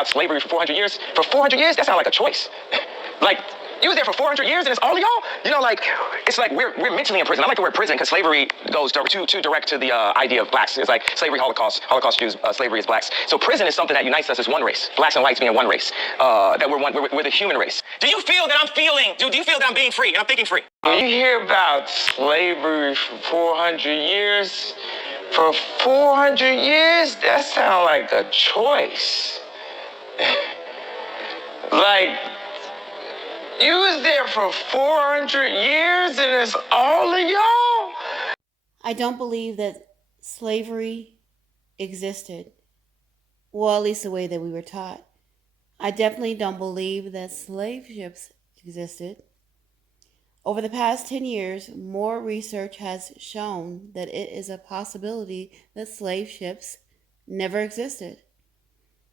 about slavery for 400 years. For 400 years, that sounds like a choice. Like, you was there for 400 years and it's all of y'all? You know, like, it's like we're mentally in prison. I like the word prison because slavery goes too direct to the idea of blacks. It's like slavery, Holocaust Jews, slavery is blacks. So prison is something that unites us as one race. Blacks and whites being one race. That we're the human race. Do you feel that I'm feeling, do you feel that I'm being free and I'm thinking free? When you hear about slavery for 400 years, for 400 years, that sounds like a choice. Like, you was there for 400 years and it's all of y'all? I don't believe that slavery existed. Well, at least the way that we were taught. I definitely don't believe that slave ships existed. Over the past 10 years, more research has shown that it is a possibility that slave ships never existed,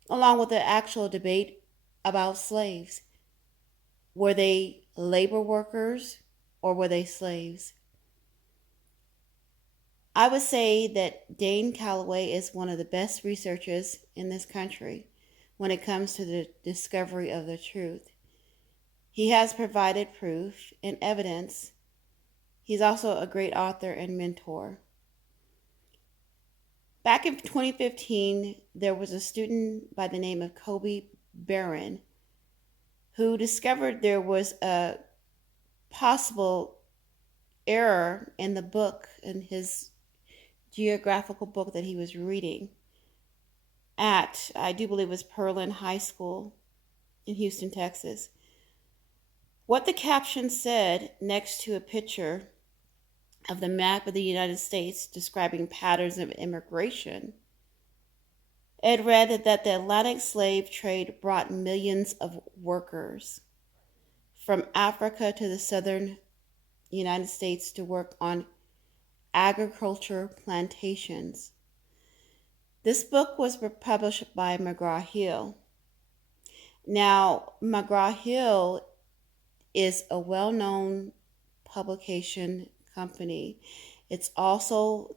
along with the actual debate about slaves. Were they labor workers or were they slaves? I would say that Dane Calloway is one of the best researchers in this country when it comes to the discovery of the truth. He has provided proof and evidence. He's also a great author and mentor. Back in 2015, there was a student by the name of Kobe Barron who discovered there was a possible error in the book, in his geographical book that he was reading at, I do believe it was Pearland High School in Houston, Texas. What the caption said next to a picture of the map of the United States describing patterns of immigration, it read that the Atlantic slave trade brought millions of workers from Africa to the southern United States to work on agriculture plantations. This book was published by McGraw-Hill. Now, McGraw-Hill is a well-known publication company. It's also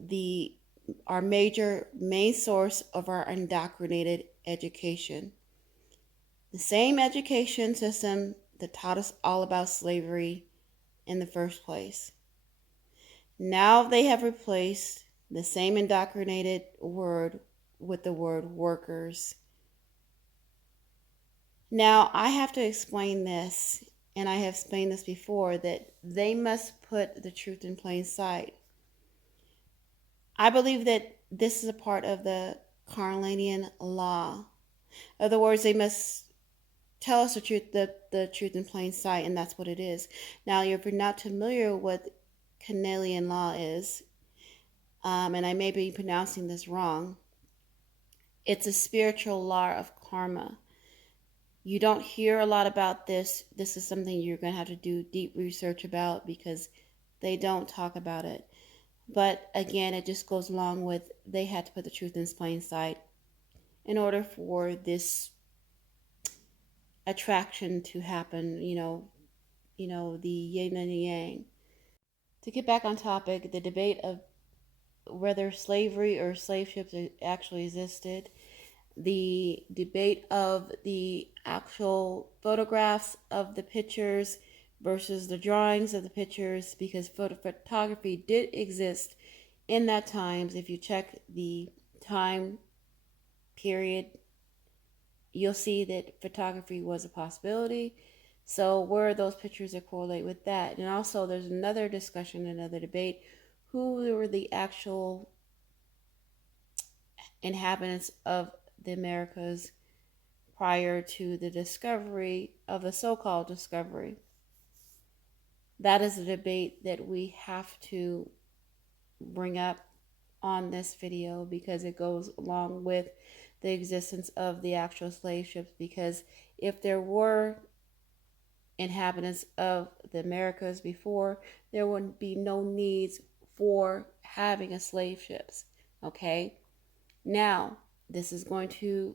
our major main source of our indoctrinated education. The same education system that taught us all about slavery in the first place. Now they have replaced the same indoctrinated word with the word workers. Now I have to explain this, and I have explained this before, that they must put the truth in plain sight. I believe that this is a part of the Carnelian law. In other words, they must tell us the truth in plain sight, and that's what it is. Now, if you're not familiar with what Carnelian law is, and I may be pronouncing this wrong, it's a spiritual law of karma. You don't hear a lot about this. This is something you're going to have to do deep research about because they don't talk about it. But again, it just goes along with they had to put the truth in plain sight in order for this attraction to happen, the yin and yang. To get back on topic, the debate of whether slavery or slave ships actually existed, the debate of the actual photographs of the pictures versus the drawings of the pictures, because photography did exist in that times. If you check the time period, you'll see that photography was a possibility. So where are those pictures that correlate with that? And also there's another discussion, another debate, who were the actual inhabitants of the Americas prior to the discovery of the so-called discovery. That is a debate that we have to bring up on this video because it goes along with the existence of the actual slave ships. Because if there were inhabitants of the Americas before, there would be no needs for having a slave ships. Okay, now this is going to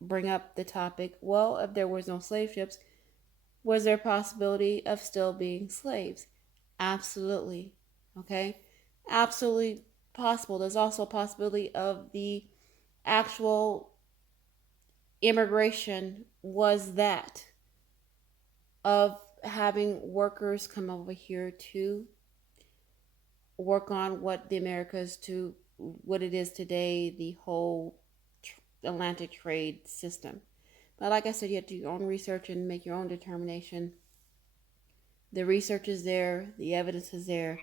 bring up the topic, well, if there was no slave ships, was there a possibility of still being slaves? Absolutely. Okay, absolutely possible. There's also a possibility of the actual immigration was that of having workers come over here to work on what the Americas to what it is today, the whole Atlantic trade system. But like I said, you have to do your own research and make your own determination. The research is there, the evidence is there.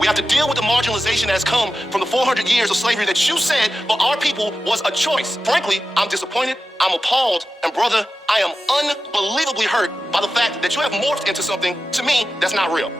We have to deal with the marginalization that's come from the 400 years of slavery that you said for our people was a choice. Frankly, I'm disappointed, I'm appalled, and brother, I am unbelievably hurt by the fact that you have morphed into something, to me, that's not real.